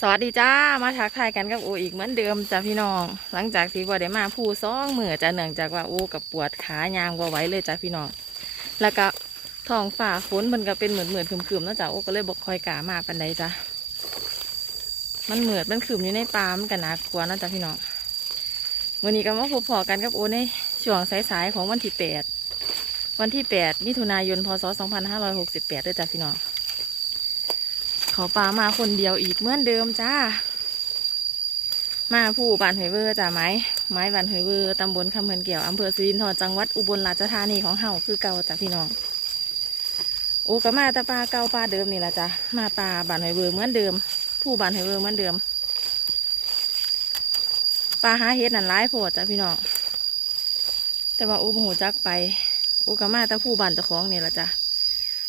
สวัสดีจ้า มาทักทายกันกับโออีกเหมือนเดิมจ้าพี่น้อง หลังจากที่ว่ได้มาผู้ซ่องมือจะเนื่องจากว่าโอกับปวดขายางว่าไว้เลยจ้าพี่น้อง แล้วก็ท้องฝ่าฝนมันก็เป็นเหมือนเหมือนๆคืมๆเนะจ้าโอก็เลยบอกคอยกามาปันใดจ้ามันเหมือดมันคืมอยู่ในป่ามันก็น่ากลัวนะจ้าพี่น้องวันนี้ก็มาพบพอกันกับโอในช่วงสายๆของวันที่แปดวันที่แปดมิถุนายนพศสองพันห้าร้อยหกสิบแปดด้วยจ้าพี่น้อง เขาปลามาคนเดียวอีกเหมือนเดิมจ้า มาผู้บานหอยเวอร์จ้าไม้ไม้บานหอยเวอร์ตำบลคำเพินเกี่ยวอำเภอสิรินธรจังหวัดอุบลราชธานีของเฮาคือเก่าจ้าพี่น้องโอ้ก็มาตาปลาเก่าปลาเดิมนี่แหละจ้ามาปลาบานหอยเวอร์เหมือนเดิม ผู้บานหอยเวอร์เหมือนเดิมปลาหาเฮ็ดนั่นร้ายโพดจ้าพี่น้องแต่ว่าอู้บหูจักไปอู้ก็มาต่ผู้บานเจ้าของนี่แหละจ้า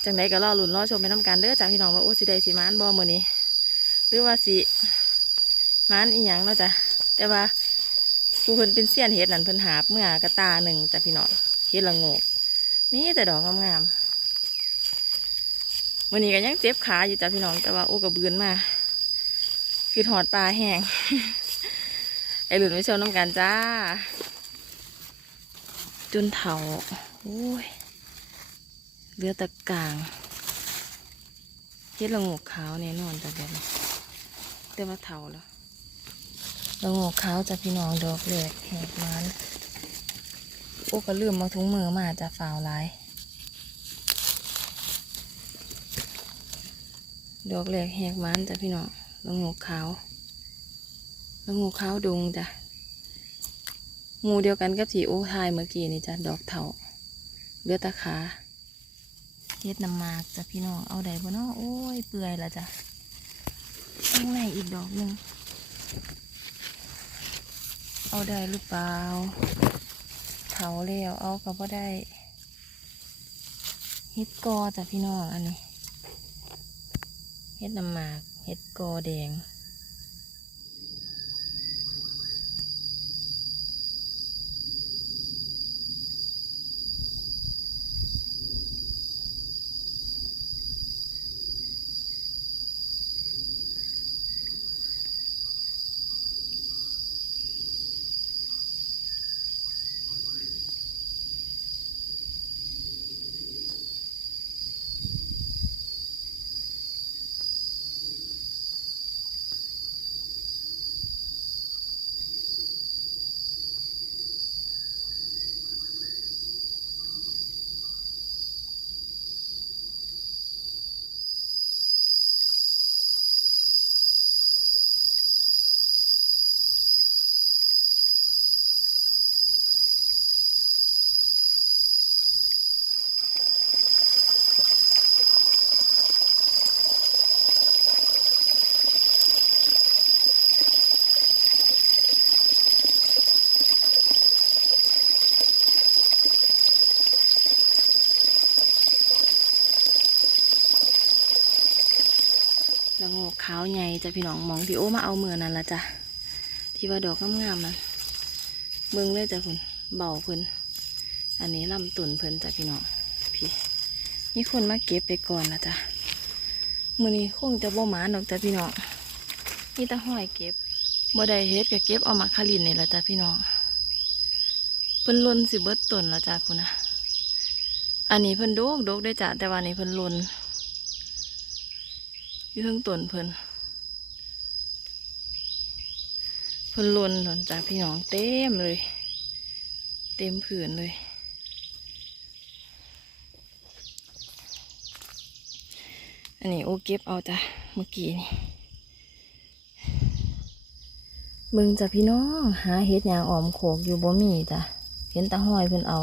จังไดก็รอลุ้นรอชมไปน้ำกันเด้อจ้าพี่น้องว่าโอ้สิได้สิมานบ่มือนี้ หรือว่าสิมานอีหยังเนาะจ้ะแต่ว่าผู้เพิ่นเป็นเสี้ยนเฮ็ดนั่นเพิ่นหาเมื่อกระตาหนึ่งจ้ะพี่น้องเฮ็ดละงกมีแต่ดอกงามๆมือนี้ก็ยังเจ็บขาอยู่จ้ะพี่น้องแต่ว่าโอ้ก็เบือนมาคือถอดปลาแห้งไอหลุนไปชมน้ำกันจ้าจนเถาโอ้ย เรือตะกางเฮ็ดละงกขาวแน่นอนแต่แบบนี้แต่ว่าเท่าแล้วละงกขาวจะพี่น้องดอกแหลกแหกมันโอ้ก็ลืมมาถุงมือมาจะฝ่าวลายดอกแหลกแหกมันจ้ะพี่น้องละงกขาวละงกขาวดงจ้ะหมูเดียวกันกับที่โอ้ทายเมื่อกี้นี่จ้ะดอกเถาเรือตะขา ฮ็ดน้ำหมากจ้ะพี่น้องเอาได้บ่เนาะโอ้ยเปื่อยละจ้ะข้างในอีกดอกหนึ่งเอาได้หรือเปล่าเผาแล้วเอาก็บ่ได้เฮ็ดกอจ้ะพี่น้องอันนี้เฮ็ดน้ำหมากเฮ็ดกอแดง ล้วงอกขาวใหญ่จ้ะพี่น้องมองที่โอ้มาเอาเมือนั่นละจ้ะที่ว่าดอกงามๆนั่นเบิ่งเลยจ้ะคุณเบาเพิ่นอันนี้ลำตุ่นเพิ่นจ้ะพี่น้องพี่มีคนมาเก็บไปก่อนนะจ้ะมือนี้คงจะบ่หมาดอกจ้ะพี่น้องมีแต่ห้อยเก็บบ่ได้เฮ็ดก็เก็บเอามาคาลินนี่ละจ้ะพี่น้องเพิ่นลนสิเบิดต้นละจ้ะคุณนะอันนี้เพิ่นโดกโดกได้จ้ะแต่ว่านี่เพิ่นลน อยู่ทั้งตนเพิ่นเพิ่นลนหล่นจากพี่น้องเต็มเลย เต็มผืนเลยอันนี้โอเก็บเอาจ้ะเมื่อกี้นี่มึงจ้ะพี่น้องหาเห็ดยางออมโขกอยู่บ่มีจ้ะเห็นตาห้อยเพิ่นเอา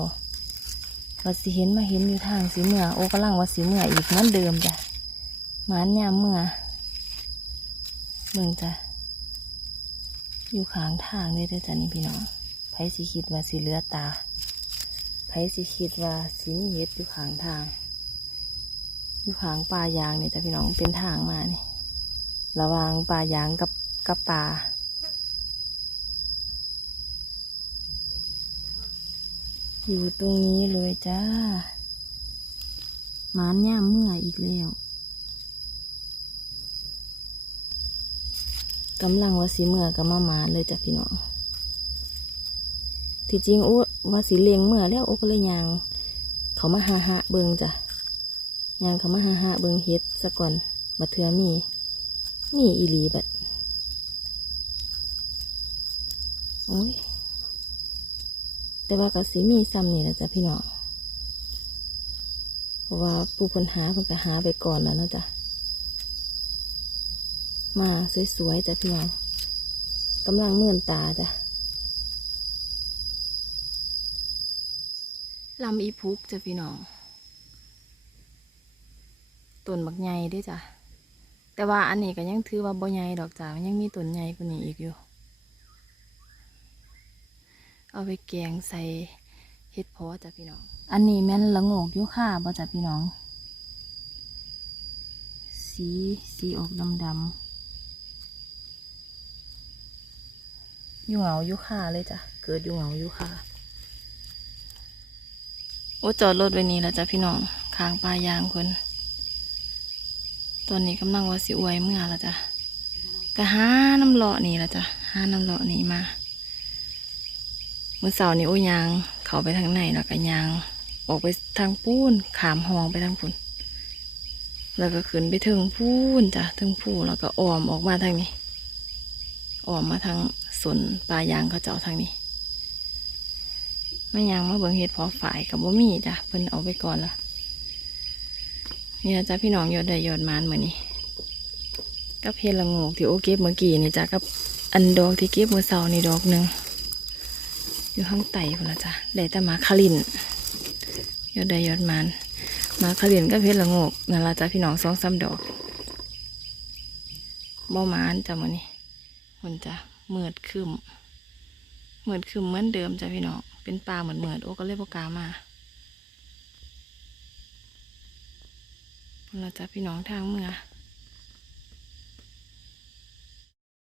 ว่าสิเห็นมาเห็นอยู่ทางสีเมื่อโอกำลังว่าสีเมื่ออีกเหมือนเดิมจ้ะ หมานยามเมื่อเบิ่งจ้ะอยู่ข้างทางเลยเด้อจ้ะนี่พี่น้องไผสิคิดว่าสิเลือตาไผสิคิดว่าสิมีเฮ็ดอยู่ข้างทาง อยู่ข้างป่ายางนี่จ้ะพี่น้องเป็นทางมานี่ระหว่างป่ายางกับกับป่าอยู่ตรงนี้เลยจ้า หมานย่ามเมื่ออีกแล้ว กำลังว่าสีเมื่อกับมามาเลยจ้ะพี่น้องที่จริงโอ้ว่าสีเลียงเมื่อแล้วโอ้ก็เลยยาง เขามาหาหาเบิงจ้ะยางเขามาหาหาเบิงเฮ็ดซะก่อนบัดเทือมี มีอีลีบัดโอ้ยแต่ว่าก็สีมีซ้ำนี่แหละจ้ะพี่น้องเพราะว่าผู้เพิ่นหาเพิ่นก็หาไปก่อนแล้วเนาะจ้ะ มาสวยๆจ้ะพี่น้องกำลังเมื่อนตาจ้ะลำอีพุกจ้ะพี่น้องต้นบักใหญ่ด้วยจ้ะแต่ว่าอันนี้ก็ยังถือว่าบ่ใหญ่ดอกจ้ะยังมีต้นใหญ่กว่านี้อีกอยู่ เอาไปแกงใส่เห็ดพาะจ้ะพี่น้อง อันนี้แม่นละโงกยู่ค่ะบ่จ้ะพี่น้อง สีสีออกดำดำ อยู่เหงาอยู่ค่ะเลยจ้ะ เกิดอยู่เหงาอยู่ค่ะโอ้จอดรถไว้นี่แล้วจ้ะพี่น้องข้างปลายางคนตอนนี้กำลังว่าสิอวยเมื่อแล้วจ้ะก็หาน้ำเลาะนี่แล้วจ้ะหาน้ำเลาะนี่มาเมื่อเสาร์นี้โอ้ยยาง เขาไปทางไหนแล้วก็ยาง ออกไปทางปูนขามหองไปทางปูนแล้วก็ขึ้นไปถึงปูนจ้ะถึงปูแล้วก็อ้อมออกมาทางนี้อ้อมมาทาง สวนปลายางเขาเจ้าทางนี้ไม่ยางมาเบิ่งเห็ดพอฝ่ายกับบ่มีจ้ะเพิ่นเอาไปก่อนละนี่นะจ้ะพี่น้องยอดได้ยอดมานเหมือนนี้กับเห็ดละงกที่โอเก็บเมื่อกี้นี่จ้ะกับอันดอกที่เก็บเมื่อเสาร์นี่ดอกหนึ่งอยู่ข้างไต่พุ่นละจ้ะได้แต่มาคารินยอดได้ยอดมันมาคารินก็เพชรละงกนั่นละจ้ะพี่น้องสองสามดอกบ่มานจ้ะมื้อนี้มันจ้ะ เมือดคืมเหมือดคืมเหมือนเดิมจ้ะพี่น้อง เป็นปลาเหมือนเหมือดโอ้ก็เลยบ่กกามาเราจ้ะพี่น้องทางเมือ